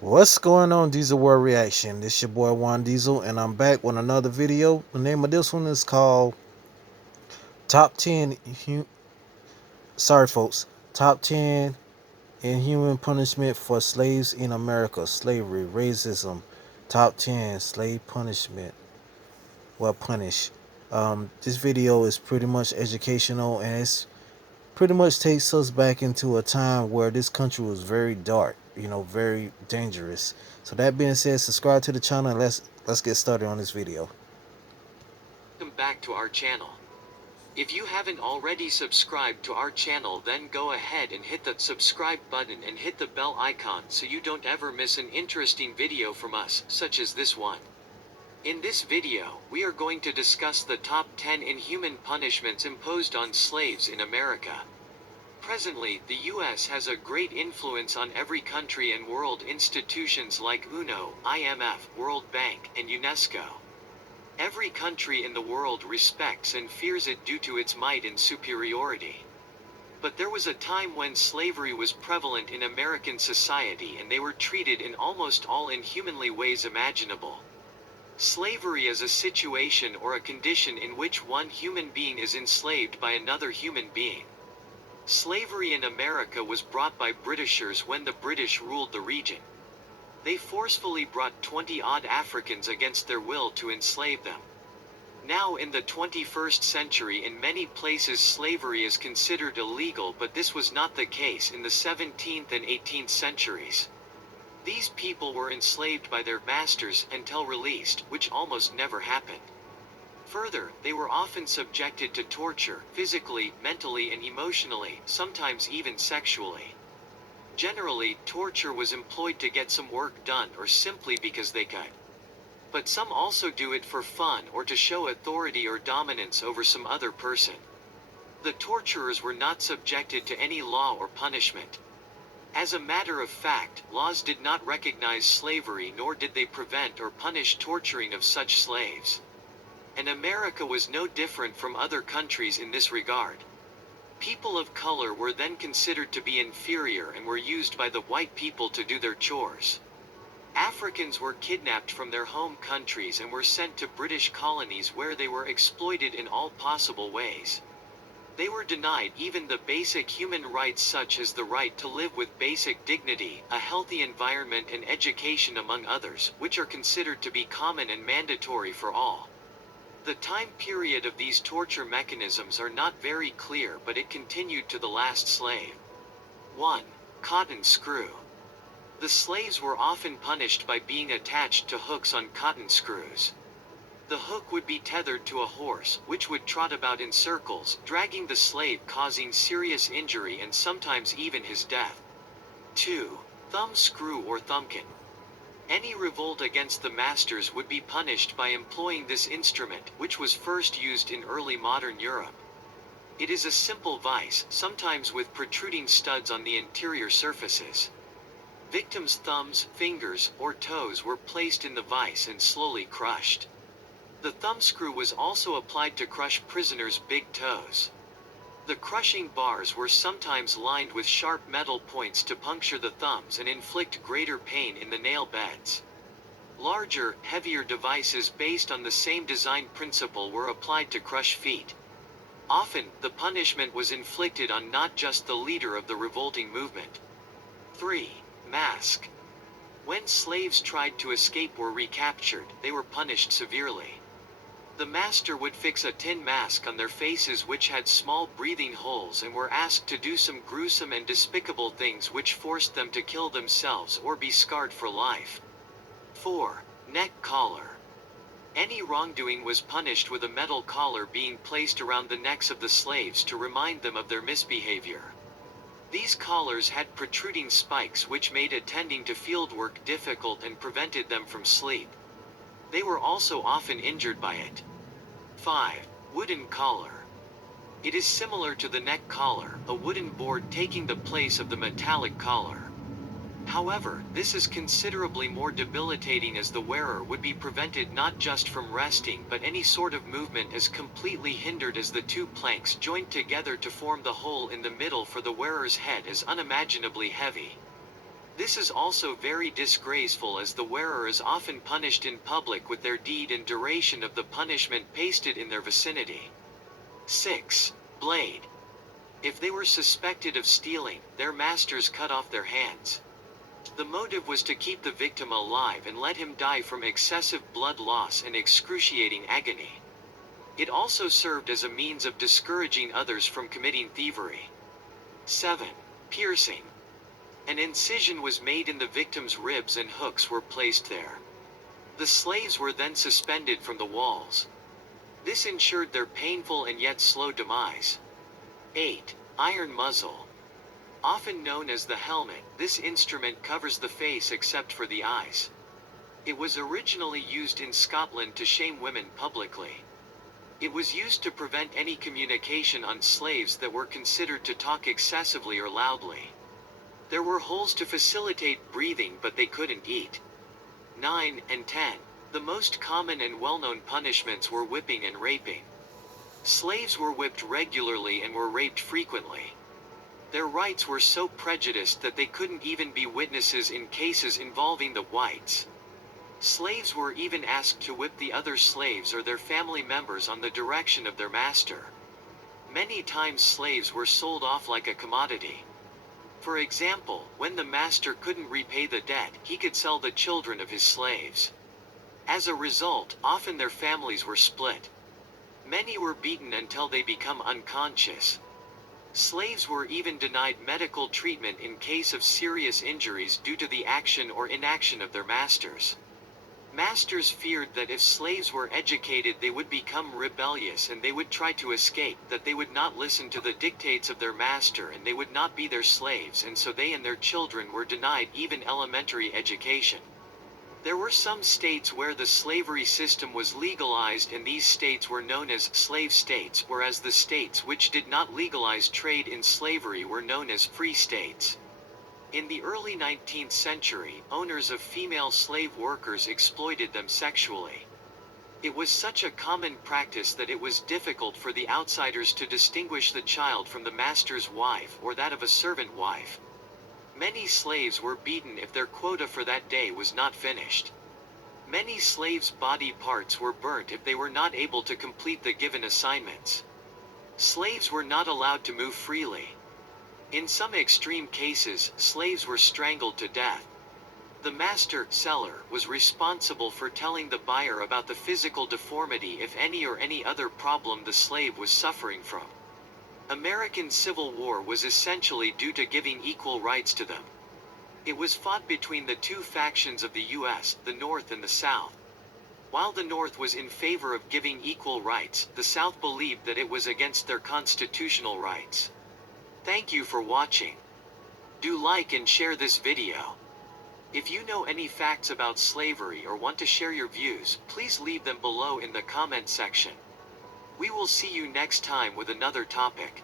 What's going on, Diesel World Reaction? This your boy Juan Diesel, and I'm back with another video. The name of this one is called Top 10 Sorry folks. Top 10 Inhuman Punishment for Slaves in America. Slavery, racism. Top 10 Slave Punishment. Well, punish. This video is pretty much educational, and it's pretty much takes us back into a time where this country was very dark, very dangerous. So that being said, subscribe to the channel and let's get started on this video. Welcome back to our channel. If you haven't already subscribed to our channel, then go ahead and hit the subscribe button and hit the bell icon so you don't ever miss an interesting video from us, such as this one. In this video, we are going to discuss the top 10 inhuman punishments imposed on slaves in America. Presently, the US has a great influence on every country and world institutions like UNO, IMF, World Bank, and UNESCO. Every country in the world respects and fears it due to its might and superiority. But there was a time when slavery was prevalent in American society and they were treated in almost all inhumanly ways imaginable. Slavery is a situation or a condition in which one human being is enslaved by another human being. Slavery in America was brought by Britishers when the British ruled the region. They forcefully brought 20-odd Africans against their will to enslave them. Now in the 21st century, in many places slavery is considered illegal, but this was not the case in the 17th and 18th centuries. These people were enslaved by their masters until released, which almost never happened. Further, they were often subjected to torture, physically, mentally and emotionally, sometimes even sexually. Generally, torture was employed to get some work done or simply because they could. But some also do it for fun or to show authority or dominance over some other person. The torturers were not subjected to any law or punishment. As a matter of fact, laws did not recognize slavery, nor did they prevent or punish torturing of such slaves. And America was no different from other countries in this regard. People of color were then considered to be inferior and were used by the white people to do their chores. Africans were kidnapped from their home countries and were sent to British colonies where they were exploited in all possible ways. They were denied even the basic human rights such as the right to live with basic dignity, a healthy environment and education among others, which are considered to be common and mandatory for all. The time period of these torture mechanisms are not very clear, but it continued to the last slave. 1. Cotton screw. The slaves were often punished by being attached to hooks on cotton screws. The hook would be tethered to a horse, which would trot about in circles, dragging the slave, causing serious injury and sometimes even his death. 2. Thumb screw or thumbkin. Any revolt against the masters would be punished by employing this instrument, which was first used in early modern Europe. It is a simple vise, sometimes with protruding studs on the interior surfaces. Victims' thumbs, fingers, or toes were placed in the vise and slowly crushed. The thumbscrew was also applied to crush prisoners' big toes. The crushing bars were sometimes lined with sharp metal points to puncture the thumbs and inflict greater pain in the nail beds. Larger, heavier devices based on the same design principle were applied to crush feet. Often, the punishment was inflicted on not just the leader of the revolting movement. 3. Mask. When slaves tried to escape or recaptured, they were punished severely. The master would fix a tin mask on their faces which had small breathing holes and were asked to do some gruesome and despicable things which forced them to kill themselves or be scarred for life. 4. Neck collar. Any wrongdoing was punished with a metal collar being placed around the necks of the slaves to remind them of their misbehavior. These collars had protruding spikes which made attending to field work difficult and prevented them from sleep. They were also often injured by it. 5. Wooden collar. It is similar to the neck collar, a wooden board taking the place of the metallic collar. However, this is considerably more debilitating as the wearer would be prevented not just from resting, but any sort of movement is completely hindered as the two planks joined together to form the hole in the middle for the wearer's head is unimaginably heavy. This is also very disgraceful, as the wearer is often punished in public with their deed and duration of the punishment pasted in their vicinity. 6. Blade. If they were suspected of stealing, their masters cut off their hands. The motive was to keep the victim alive and let him die from excessive blood loss and excruciating agony. It also served as a means of discouraging others from committing thievery. 7. Piercing. An incision was made in the victim's ribs and hooks were placed there. The slaves were then suspended from the walls. This ensured their painful and yet slow demise. 8. Iron muzzle. Often known as the helmet, this instrument covers the face except for the eyes. It was originally used in Scotland to shame women publicly. It was used to prevent any communication on slaves that were considered to talk excessively or loudly. There were holes to facilitate breathing, but they couldn't eat. 9 and 10. The most common and well-known punishments were whipping and raping. Slaves were whipped regularly and were raped frequently. Their rights were so prejudiced that they couldn't even be witnesses in cases involving the whites. Slaves were even asked to whip the other slaves or their family members on the direction of their master. Many times slaves were sold off like a commodity. For example, when the master couldn't repay the debt, he could sell the children of his slaves. As a result, often their families were split. Many were beaten until they become unconscious. Slaves were even denied medical treatment in case of serious injuries due to the action or inaction of their masters. Masters feared that if slaves were educated they would become rebellious and they would try to escape, that they would not listen to the dictates of their master and they would not be their slaves, and so they and their children were denied even elementary education. There were some states where the slavery system was legalized, and these states were known as slave states, whereas the states which did not legalize trade in slavery were known as free states. In the early 19th century, owners of female slave workers exploited them sexually. It was such a common practice that it was difficult for the outsiders to distinguish the child from the master's wife or that of a servant wife. Many slaves were beaten if their quota for that day was not finished. Many slaves' body parts were burnt if they were not able to complete the given assignments. Slaves were not allowed to move freely. In some extreme cases, slaves were strangled to death. The master, seller, was responsible for telling the buyer about the physical deformity, if any, or any other problem the slave was suffering from. American Civil War was essentially due to giving equal rights to them. It was fought between the two factions of the U.S., the North and the South. While the North was in favor of giving equal rights, the South believed that it was against their constitutional rights. Thank you for watching. Do like and share this video. If you know any facts about slavery or want to share your views, please leave them below in the comment section. We will see you next time with another topic.